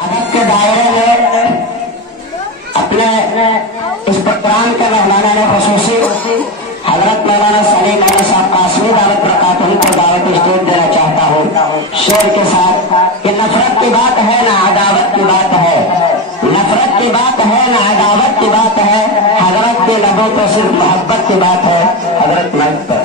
ادب کے دائرے میں اپنے اس پروگرام کے مہمانان خصوصی حضرت مولانا سلیم احمد صاحب قاسمی دعوت برکاتہ کو دعوت اسٹیج دینا چاہتا ہوں شعر کے ساتھ کہ نفرت کی بات ہے نہ عداوت کی بات ہے، نفرت کی بات ہے نہ عداوت کی بات ہے، حضرت کے لبوں پہ صرف محبت کی بات ہے۔ حضرت مائک پر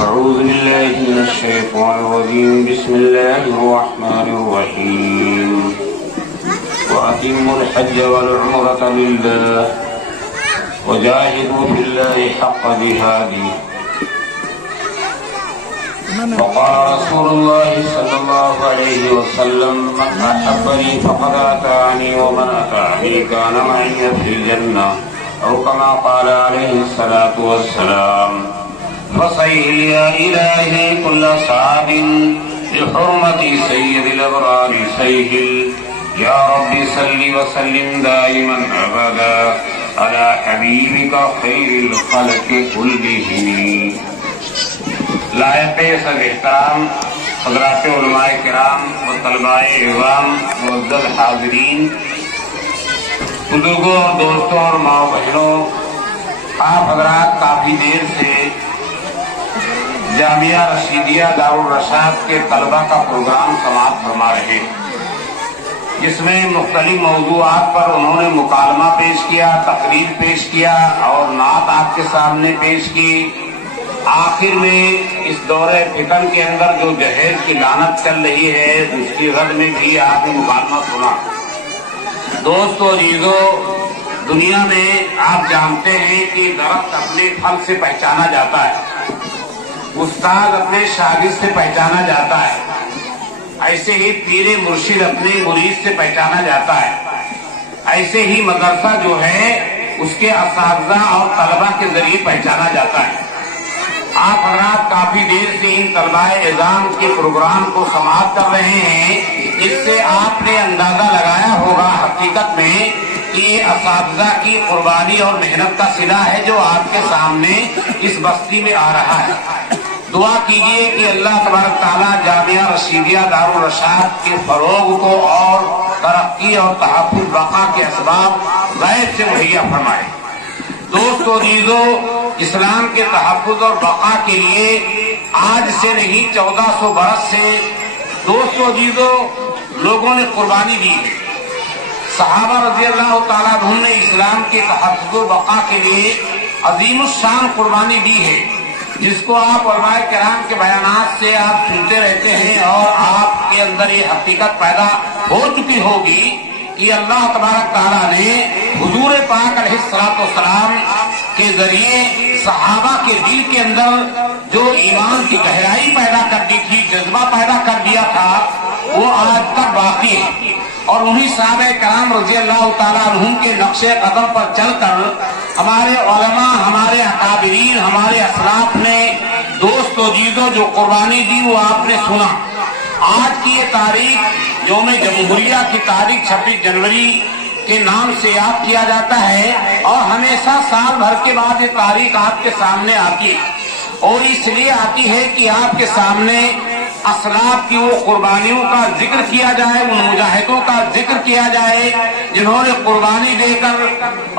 أعوذ بالله من الشيطان الرجيم بسم الله الرحمن الرحيم وأتموا الحج والعمرة لله وجاهدوا في الله حق جهاده وقال رسول الله صلى الله عليه وسلم من أحبني فقد أطاعني ومن أطاعني كان معي في الجنة أو كما قال عليه الصلاة والسلام فصيح يا إلهي كل صعب بحرمة سيد الأبرار سيهل يا رب صل وسلم دائما أبدا على حبيبك خير الخلق كلهم۔ لائق سب احترام حضرات علماء کرام و طلباء اعزام معزز حاضرین، بزرگوں اور دوستوں اور ماں بہنوں، آپ حضرات کافی دیر سے جامعہ رشیدیہ دارالرشاد کے طلبہ کا پروگرام سماعت فرما رہے ہیں، جس میں مختلف موضوعات پر انہوں نے مکالمہ پیش کیا، تقریر پیش کیا اور نعت آپ کے سامنے پیش کی۔ آخر میں اس دورے فتن کے اندر جو جہیز کی لعنت چل رہی ہے اس کی رد میں بھی آپ نے مکالمہ سنا۔ دوستو عزیزو، دنیا میں آپ جانتے ہیں کہ درخت اپنے پھل سے پہچانا جاتا ہے، استاد اپنے شاگرد سے پہچانا جاتا ہے، ایسے ہی پیر مرشد اپنے مرید سے پہچانا جاتا ہے، ایسے ہی مدرسہ جو ہے اس کے اساتذہ اور طلبہ کے ذریعے پہچانا جاتا ہے۔ آپ حضرات کافی دیر سے ان طلباء اعزام کے پروگرام کو سماعت کر رہے ہیں، اس سے آپ نے اندازہ لگایا ہوگا حقیقت میں کہ یہ اساتذہ کی قربانی اور محنت کا صلہ ہے جو آپ کے سامنے اس بستی میں آ رہا ہے۔ دعا کیجئے کہ اللہ تبارک تعالیٰ جامعہ رشیدیہ دارالرشاد کے فروغ کو اور ترقی اور تحفظ بقا کے اسباب غیب سے مہیا فرمائے۔ دوستو عزیزو، اسلام کے تحفظ اور بقا کے لیے آج سے نہیں 1400 برس سے دوستو عزیزو لوگوں نے قربانی دی ہے۔ صحابہ رضی اللہ تعالیٰ عنہم نے اسلام کے تحفظ و بقا کے لیے عظیم الشان قربانی دی ہے، جس کو آپ علماء کرام کے بیانات سے آپ سنتے رہتے ہیں اور آپ کے اندر یہ حقیقت پیدا ہو چکی ہوگی کہ اللہ تبارک تعالیٰ نے حضور پاک علیہ الصلوۃ والسلام کے ذریعے صحابہ کے دل کے اندر جو ایمان کی گہرائی پیدا کر دی تھی، جذبہ پیدا کر دیا تھا، وہ آج تک باقی ہے۔ اور انہی صحابہ کرام رضی اللہ تعالیٰ عنہم کے نقش قدم پر چل کر ہمارے علماء، ہمارے اکابرین، ہمارے اسلاف نے دوست و عزیزوں جو قربانی دی وہ آپ نے سنا۔ آج کی یہ تاریخ یوم جمہوریہ کی تاریخ 26 جنوری کے نام سے یاد کیا جاتا ہے، اور ہمیشہ سال بھر کے بعد یہ تاریخ آپ کے سامنے آتی ہے، اور اس لیے آتی ہے کہ آپ کے سامنے اسلاف کی وہ قربانیوں کا ذکر کیا جائے، ان مجاہدوں کا ذکر کیا جائے جنہوں نے قربانی دے کر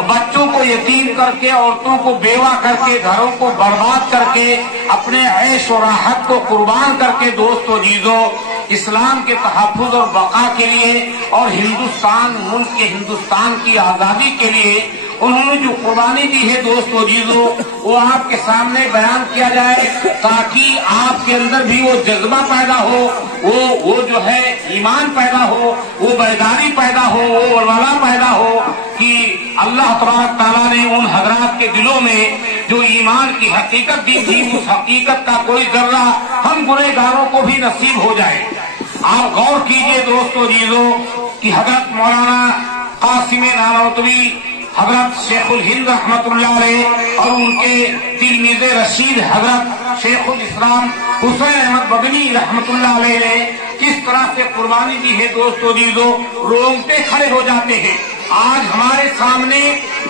بچوں کو یتیم کر کے، عورتوں کو بیوہ کر کے، گھروں کو برباد کر کے، اپنے عیش و راحت کو قربان کر کے دوست و عزیزوں اسلام کے تحفظ اور بقا کے لیے اور ہندوستان ملک کے ہندوستان کی آزادی کے لیے انہوں نے جو قربانی دی ہے دوست و عزیزوں، وہ آپ کے سامنے بیان کیا جائے تاکہ آپ کے اندر بھی وہ جذبہ پیدا ہو، وہ جو ہے ایمان پیدا ہو، وہ بیداری پیدا ہو، وہ ولولہ پیدا ہو کہ اللہ تبارک تعالیٰ نے ان حضرات کے دلوں میں جو ایمان کی حقیقت دی تھی اس حقیقت کا کوئی ذرہ ہم گنہگاروں کو بھی نصیب ہو جائے۔ آپ غور کیجئے دوست و عزیزوں کہ حضرت مولانا قاسم نانوتوی، حضرت شیخ الہند رحمت اللہ علیہ اور ان کے تلمیذ رشید حضرت شیخ الاسلام حسین احمد مدنی رحمت اللہ علیہ نے کس طرح سے قربانی دی ہے دوست و عزیزوں، رونگٹے کھڑے ہو جاتے ہیں۔ آج ہمارے سامنے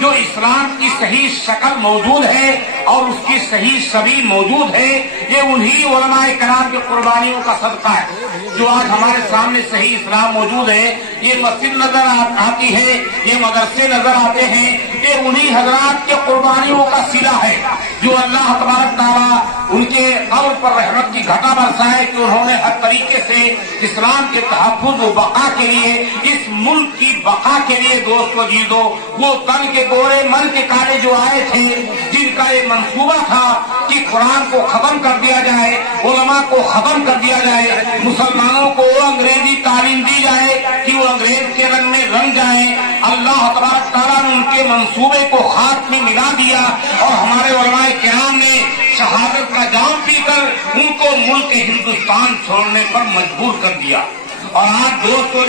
जो इस्लाम की सही शक्ल मौजूद है और उसकी सही सभी मौजूद है, ये उन्हीं उलमाए कराम की कुर्बानियों का सदका है। जो आज हमारे सामने सही इस्लाम मौजूद है, ये मस्जिद नजर आती है, ये मदरसे नजर आते हैं, ये उन्हीं हजरात के कुर्बानियों का सिला है जो अल्लाह तबारक तआला उनके कब्र पर रहमत की घटा बरसाए कि उन्होंने हर तरीके से इस्लाम के तहफ्फुज़ व बका के लिए, इस मुल्क की बका के लिए दोस्तों जीजो, वो तन के गोरे मन के काले जो आए थे, जिनका ये मंसूबा था कि कुरान को खत्म कर दिया जाए, उलमा को खत्म कर दिया जाए, मुसलमानों को अंग्रेजी तालीम दी जाए कि वो अंग्रेज के रंग में रंग जाए, अल्लाह तबारक तआला ने उनके मंसूबे को खाक में मिला दिया और हमारे उलमाए किराम ने शहादत का जाम पीकर उनको मुल्क हिंदुस्तान छोड़ने पर मजबूर कर दिया। और आज दोस्तों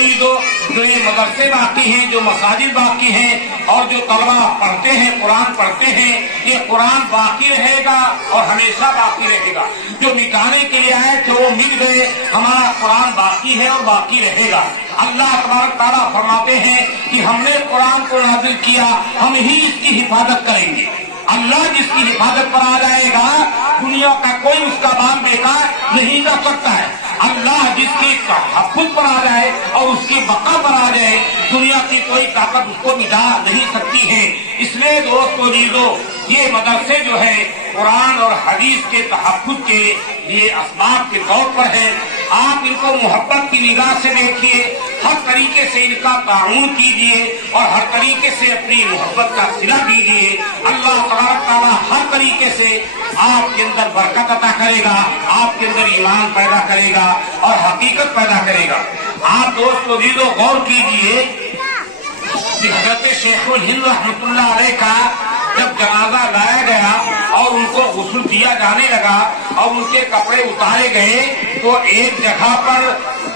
जो ये मदरसे बाकी हैं, जो मसाजिद बाकी हैं और जो तलबा पढ़ते हैं, कुरान पढ़ते हैं, ये कुरान बाकी रहेगा और हमेशा बाकी रहेगा। जो मिटाने के लिए आए थे वो मिट गए, हमारा कुरान बाकी है और बाकी रहेगा। अल्लाह तबारक तआला फरमाते हैं कि हमने कुरान को नाज़िल किया, हम ही इसकी हिफाजत करेंगे। अल्लाह जिसकी हिफाजत पर आ जाएगा, दुनिया का कोई उसका बाल बेकार नहीं कर सकता है। अल्लाह जिसकी तहफ्फुज़ पर आ जाए और उसकी बका पर आ जाए, दुनिया की कोई ताकत उसको मिटा नहीं सकती है। इसलिए दोस्तों जीजो, ये मदरसे जो है कुरान और हदीस के तहफ्फुज़ के ये असबाब के तौर पर है। आप इनको मोहब्बत की निगाह से देखिए, हर तरीके से इनका ताउन कीजिए और हर तरीके से अपनी मोहब्बत का सिला दीजिए। अल्लाह तबारक तआला हर तरीके से आपके अंदर बरकत अता करेगा, आपके अंदर ईमान पैदा करेगा और हकीकत पैदा करेगा। आप दोस्तों जीजो गौर कीजिए कि हज़रत शेखुल हिंद रहमतुल्लाह अलैह का जब जनाजा लाया गया और उनको गुस्ल दिया जाने लगा और उनके कपड़े उतारे गए, तो एक जगह पर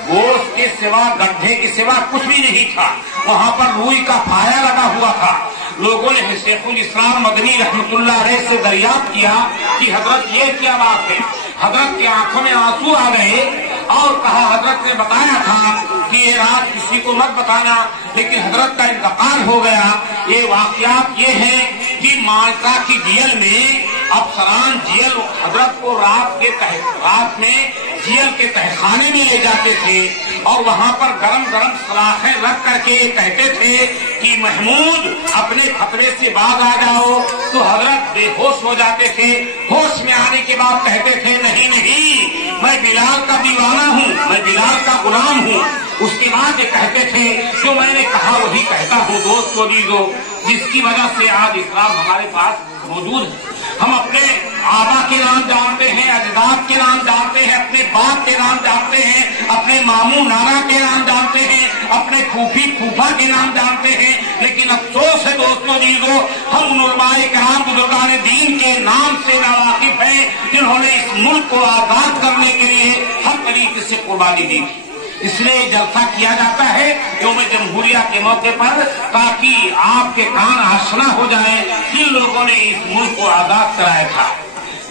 गोश्त के सिवा, गड्ढे के सिवा कुछ भी नहीं था। वहाँ पर रूई का फाया लगा हुआ था। लोगों ने शेखुल इस्लाम मदनी रहमतुल्लाह अलैह से दरियाफ्त किया कि हजरत ये क्या बात है। हजरत की आंखों में आंसू आ गए और कहा, हजरत ने बताया था कि ये रात किसी को मत बताना, लेकिन हजरत का इंतकाल हो गया। ये वाकयात ये है कि मालका की जेल में अफसरान जेल हजरत को रात में जेल के तहखाने में ले जाते थे और वहाँ पर गरम गरम सलाखें रख करके कहते थे कि महमूद अपने फतवे से बाज आ जाओ, तो हजरत बेहोश हो जाते थे। होश में आने के बाद कहते थे, नहीं नहीं, मैं बिलाल का दीवाना हूँ, मैं बिलाल का गुलाम हूँ। उसके बाद ये कहते थे, जो मैंने कहा वही कहता हूँ। दोस्तों जीजो, जिसकी वजह से आज इस्लाम हमारे पास मौजूद है। हम अपने आबा के नाम जानते हैं, अजदाद के नाम जानते हैं, अपने बाप के नाम जानते हैं, अपने मामू नाना के नाम जानते हैं, अपने फूफी फूफा के नाम जानते हैं, लेकिन अफसोस है दोस्तों जीजो, हम उन उलमाए किराम बुजुर्गान दीन के नाम से नावाकिफ हैं जिन्होंने इस मुल्क को आजाद करने के लिए हर तरीके से कुर्बानी दी थी। इसलिए जलसा किया जाता है यौम जमहूरिया के मौके पर, ताकि आपके कान आशना हो जाए किन लोगों ने इस मुल्क को आजाद कराया था।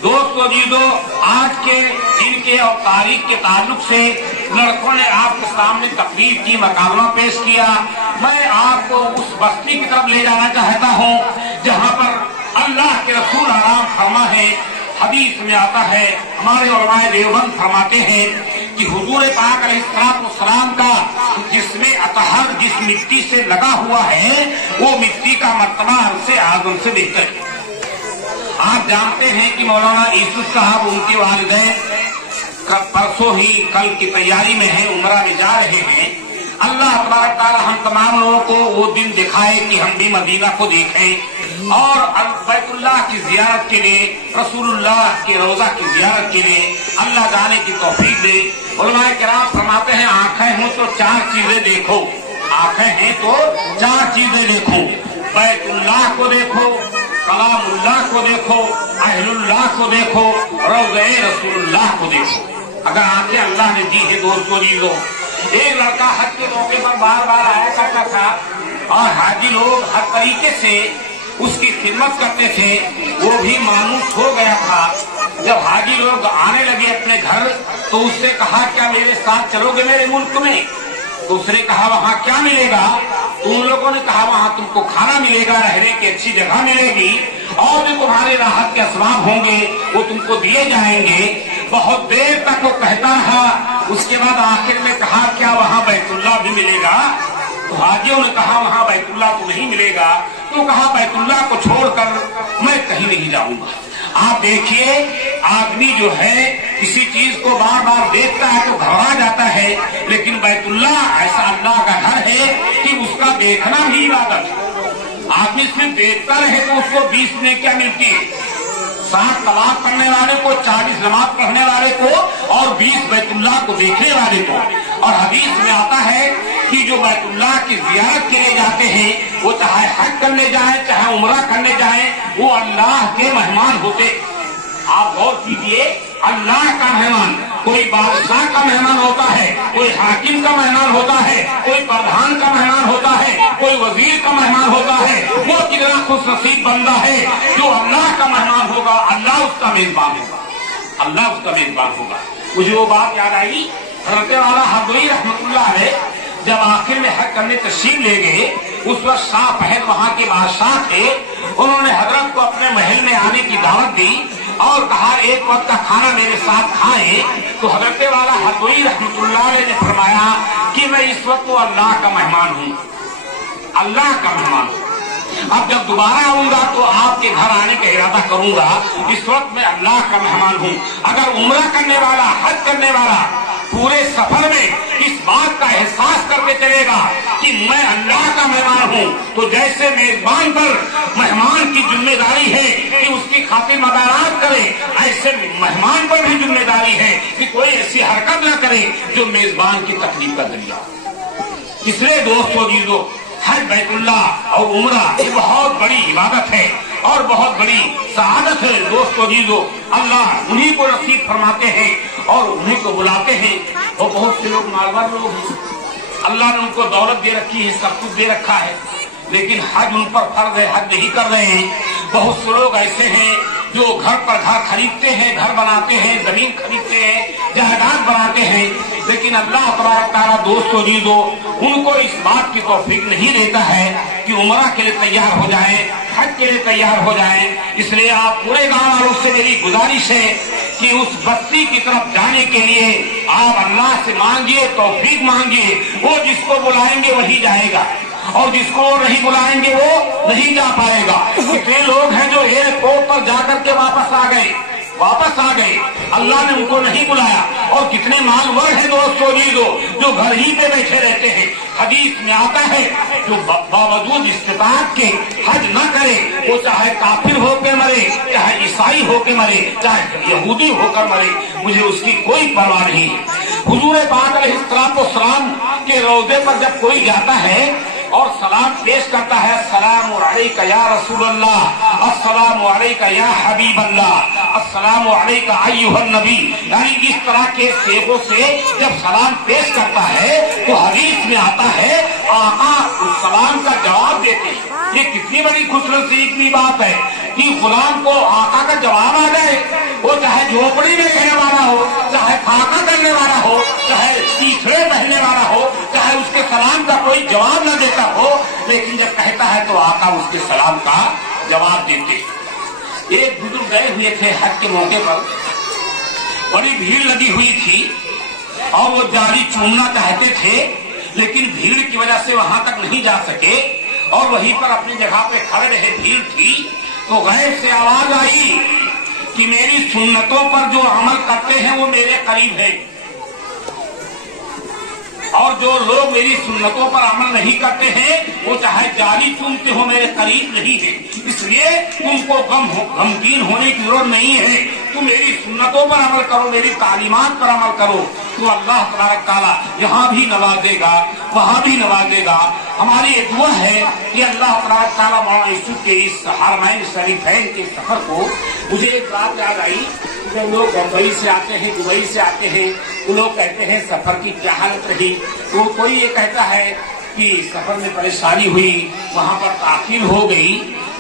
दोस्तों जीजो, आज के दिन के और तारीख के ताल्लुक से लड़कों ने आपके सामने तकरीर की, मकालमा पेश किया। मैं आपको उस बस्ती की तरफ ले जाना चाहता हूँ जहाँ पर अल्लाह के रसूल आराम फरमा है। हदीस में आता है, हमारे उलमाए देवबंद फरमाते हैं कि हुजूर पाक अलैहिस्सलाम का जिसमें अतहर जिस मिट्टी से लगा हुआ है, वो मिट्टी का मर्तबा हमसे आदम से बेहतर है। आप जानते हैं कि मौलाना यूसुफ साहब, उनके वालिदैन परसों ही कल की तैयारी में है, उमरा में जा रहे हैं। अल्लाह तबारक तआला हम तमाम लोगों को वो दिन दिखाए कि हम भी मदीना को देखें और बैतुल्लाह की जियारत के लिए, रसूलुल्लाह के रोजा की जियारत के लिए अल्लाह जाने की तौफीक दे। उलमाए किराम फरमाते हैं, आंखें हों तो चार चीजें देखो, आंखें हैं तो चार चीजें देखो। बैतुल्लाह को देखो, कलामुल्लाह को देखो, अहलुल्लाह को देखो, रोज़े रसूलुल्लाह को देखो। अगर आंखें अल्लाह ने दी है दोस्तों जीजो, एक लड़का हज के मौके पर बार बार आया करता था और हाजी लोग हर तरीके से उसकी खिदमत करते थे, वो भी मानूस हो गया था। जब हाजी लोग आने लगे अपने घर तो उससे कहा, क्या मेरे साथ चलोगे मेरे मुल्क में? तो उसने कहा वहां क्या मिलेगा? तो उन लोगों ने कहा वहां तुमको खाना मिलेगा, रहने की अच्छी जगह मिलेगी और जो तुम्हारे राहत के असबाब होंगे वो तुमको दिए जाएंगे। बहुत देर तक वो कहता रहा, उसके बाद आखिर में कहा क्या वहां बैतुल्लाह भी मिलेगा? तो हाजियों ने कहा वहां बैतुल्लाह तो नहीं मिलेगा। तो कहा बैतुल्लाह को छोड़कर मैं कहीं नहीं जाऊंगा। आप देखिए, आदमी जो है किसी चीज को बार बार देखता है तो घबरा जाता है, लेकिन बैतुल्लाह ऐसा अल्लाह का घर है कि उसका देखना भी इबादत है। आदमी इसमें देखता रहे तो उसको 20 में क्या मिलती है? 60 तलाक करने वाले को, 40 नमाज पढ़ने वाले को और 20 बैतुल्लाह को देखने वाले को। और हदीस में आता है कि जो बैतुल्लाह की ज़ियारत के लिए जाते हैं वो चाहे हज करने जाए चाहे उम्रा करने जाए, वो अल्लाह के मेहमान होते। आप गौर कीजिए, अल्लाह का मेहमान, कोई बादशाह का मेहमान होता है, कोई हाकिम का मेहमान होता है, कोई प्रधान का मेहमान होता है, कोई वजीर का मेहमान होता है। वो कितना खुश नसीब बंदा है जो अल्लाह का मेहमान होगा, अल्लाह उसका मेजबान होगा, अल्लाह उसका मेजबान होगा। मुझे वो बात याद आई, हज़रत वाला हरदोई रहमतुल्लाह अलैह जब आखिर में हज करने तशरीफ ले गए, उस वक्त शाह फहद वहां के बादशाह थे। उन्होंने हजरत को अपने महल में आने की दावत दी और कहा एक वक्त का खाना मेरे साथ खाएं। तो हजरत वाला हरदोई रहमतुल्लाह अलैह ने फरमाया कि मैं इस वक्त तो अल्लाह का मेहमान हूँ, अल्लाह का मेहमान हूँ। अब जब दोबारा आऊंगा तो आपके घर आने का इरादा करूंगा, इस वक्त मैं अल्लाह का मेहमान हूँ। अगर उम्रा करने वाला, हज करने वाला पूरे सफर में इस बात का एहसास करके चलेगा कि मैं अल्लाह का मेहमान हूँ, तो जैसे मेजबान पर मेहमान की जिम्मेदारी है कि उसकी खातिर मदारात करे, ऐसे मेहमान पर भी जिम्मेदारी है कि कोई ऐसी हरकत न करे जो मेजबान की तकलीफ का जरिया। इसलिए दोस्तों जीजो, हज, बैतुल्लाह और उम्रा ये बहुत बड़ी इबादत है और बहुत बड़ी सआदत है। दोस्तों जीजो, अल्लाह उन्हीं को नसीब फरमाते हैं और उन्हीं को बुलाते हैं। और बहुत से लोग मालवार लोग हैं, अल्लाह ने उनको दौलत दे रखी है, सब कुछ दे रखा है, लेकिन हज उन पर फर्ज है, हज नहीं कर रहे हैं। बहुत से लोग ऐसे हैं जो घर पर घर खरीदते हैं, घर बनाते हैं, जमीन खरीदते हैं, जायदाद बनाते हैं, लेकिन अल्लाह तबारक तआला दोस्तों जीजो उनको इस बात की तौफीक नहीं देता है कि उम्रा के लिए तैयार हो जाए, हज के लिए तैयार हो जाए। इसलिए आप पूरे गांव वालों से मेरी गुजारिश है कि उस बस्ती की तरफ जाने के लिए आप अल्लाह से मांगिए, तौफीक मांगिए। वो जिसको बुलाएंगे वही जाएगा और जिसको नहीं बुलाएंगे वो नहीं जा पाएगा। कितने लोग हैं जो एयरपोर्ट पर जाकर के वापस आ गए, अल्लाह ने उनको नहीं बुलाया। और कितने मालवर हैं दोस्तों जो घर ही पे बैठे रहते हैं। हदीस में आता है जो बावजूद इस्तिताअत के हज न करे, वो चाहे काफिर होकर मरे, चाहे ईसाई होकर मरे, चाहे यहूदी होकर मरे, मुझे उसकी कोई परवाह नहीं है। हुजूर पाक अलैहिस्सलाम के रोज़े पर जब कोई जाता है और सलाम पेश करता है, अस्सलामु अलैका या रसूलल्लाह, अस्सलामु अलैका या हबीबल्लाह, अस्सलामु अलैका अय्युहन नबी, यानी इस तरह के सेगों से जब सलाम पेश करता है तो हदीस में आता है आका उस सलाम का जवाब देते हैं। ये कितनी बड़ी खुशनसीब की बात है कि गुलाम को आका का जवाब आ जाए। वो चाहे झोपड़ी में रहने वाला हो, चाहे फाका करने वाला हो, चाहे तीसरे पहनने वाला हो, चाहे उसके सलाम का कोई जवाब न देता हो, लेकिन जब कहता है तो आका उसके सलाम का जवाब देते। एक बुजुर्ग गए हुए थे हज के मौके पर, बड़ी भीड़ लगी हुई थी और वो जारी चूमना चाहते थे, लेकिन भीड़ की वजह से वहां तक नहीं जा सके और वहीं पर अपनी जगह पे खड़े रहे। भीड़ थी तो गैर से आवाज आई कि मेरी सुन्नतों पर जो अमल करते हैं वो मेरे करीब है और जो लोग मेरी सुन्नतों पर अमल नहीं करते हैं वो चाहे जाली चूमते हो मेरे करीब नहीं है। इसलिए तुमको गमगीन होने की जरूरत नहीं है, तुम मेरी सुन्नतों पर अमल करो, मेरी तालीमात पर अमल करो, तो अल्लाह तबारक तआला यहाँ भी नवाजेगा, वहाँ भी नवाजेगा। हमारी एक दुआ है कि अल्लाह तबारक तआला मौलाना यूसुफ के इस हरमैन शरीफैन के सफर को, मुझे एक बात याद आई, जब लोग बम्बई से आते हैं, दुबई से आते हैं, तो लोग कहते हैं सफर की क्या हालत रही। तो कोई ये कहता है कि सफर में परेशानी हुई, वहां पर ताखीर हो गई,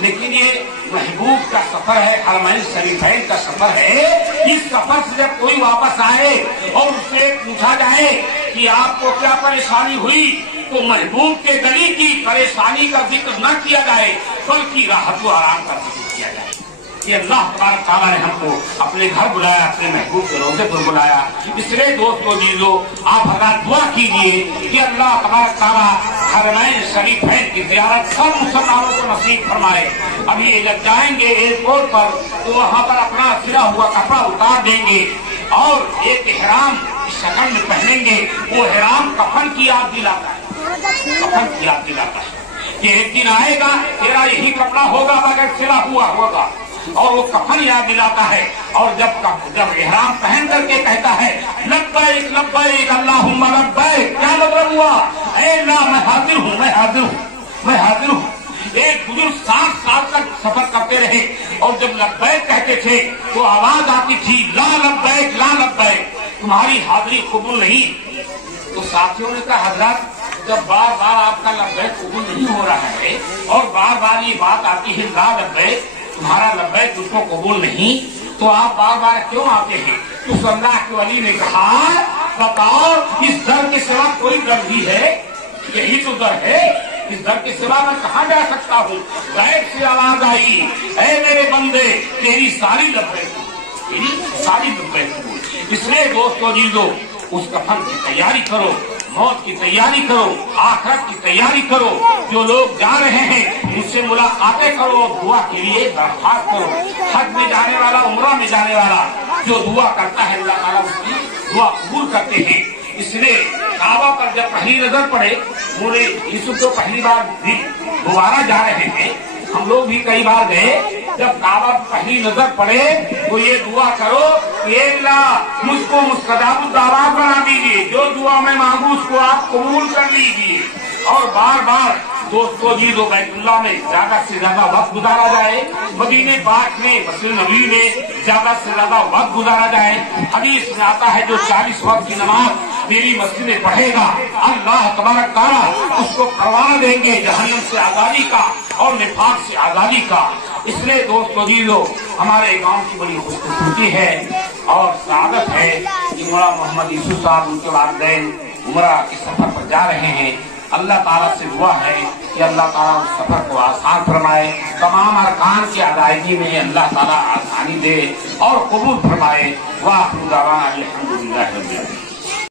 लेकिन ये महबूब का सफर है, हरमैन शरीफैन का सफर है। इस सफर से जब कोई वापस आए और उससे पूछा जाए कि आपको क्या परेशानी हुई, तो महबूब के गली की परेशानी का जिक्र न किया जाए बल्कि राहत व आराम का जिक्र किया जाए। ये अल्लाह तबारक तआला ने हमको अपने घर बुलाया, अपने महबूब के रोज़े पर बुलाया। इसलिए दोस्तों जीजो, आप हज़रात दुआ कीजिए कि अल्लाह तबारक तआला हरमैन शरीफैन की ज़ियारत सब मुसलमानों को नसीब फरमाए। अभी ये जब जाएंगे एयरपोर्ट पर तो वहाँ पर अपना सिरा हुआ कपड़ा उतार देंगे और एक इहराम शक्ल में पहनेंगे। वो इहराम कफन की याद दिलाता है, कफन की याद दिलाता है कि एक दिन आएगा तेरा यही कपड़ा होगा मगर सिला हुआ होगा, और वो कफन याद दिलाता है। और जब इहराम पहन करके कहता है लब्बैक लब्बैक अल्लाहुम्मा लब्बैक, क्या मतलब हुआ? ऐ अल्लाह मैं हाजिर हूँ, मैं हाजिर हूँ, मैं हाजिर हूँ। एक बुजुर्ग 60 साल तक सफर करते रहे और जब लब्बैक कहते थे तो आवाज आती थी ला लब्बैक ला लब्बैक, तुम्हारी हाजिरी कबूल नहीं। तो साथियों ने कहा हजरत जब बार बार आपका लब्बैक कबूल नहीं हो रहा है और बार बार ये बात आती है ला लब्बैक, तुम्हारा लब्बैक उसको कबूल नहीं, तो आप बार बार क्यों आते हैं? तो अल्लाह के वली ने कहा बताओ इस दर के सिवा कोई दर भी है? यही तो दर है, इस दर के सिवा मैं कहाँ जा सकता हूँ? गैब से आवाज आई ऐ मेरे बंदे तेरी सारी लब्बैक, तेरी सारी लब्बैक। इसलिए दोस्तों जीजो उस कफन की तैयारी करो, मौत की तैयारी करो, आखिरत की तैयारी करो। जो लोग जा रहे हैं उनसे मुलाकातें करो, दुआ के लिए दरख्वास्त करो। हज में जाने वाला, उम्रा में जाने वाला जो दुआ करता है अल्लाह ताला उसकी दुआ कबूल करते हैं। इसलिए काबा पर जब पहली नजर पड़े, पूरे यूसुफ तो पहली बार भी दोबारा जा रहे हैं, हम लोग भी कई बार गए। जब काबा पहली नजर पड़े तो ये दुआ करो कि अल्लाह मुझको मुस्तजाब दावा बना दीजिए, जो दुआ मैं मांगू उसको आप कबूल कर लीजिए। और बार बार दोस्तों जी जो बैतुल्लाह में ज्यादा से ज्यादा वक्त गुजारा जाए, मदीने पाक में मस्जिद नबी में ज्यादा से ज्यादा वक्त गुजारा जाए। हदीस में आता है जो 40 वक्त की नमाज मेरी मस्जिद में पढ़ेगा अल्लाह तबारक तआला उसको परवाना देंगे जहन्नम से आजादी का और निफाक से आजादी का। इसलिए दोस्तों जीजो हमारे गांव की बड़ी खुशकिस्मती है और सादत है कि मौला मोहम्मद यूसुफ साहब उनके वालिदैन उमरा के सफर पर जा रहे हैं। अल्लाह ताला से दुआ है कि अल्लाह ताला उस सफर को आसान फरमाए, तमाम अरकान की अदायगी में अल्लाह ताला आसानी दे और कबूल फरमाए। वाह खुदा अल्हम्दुलिल्लाह।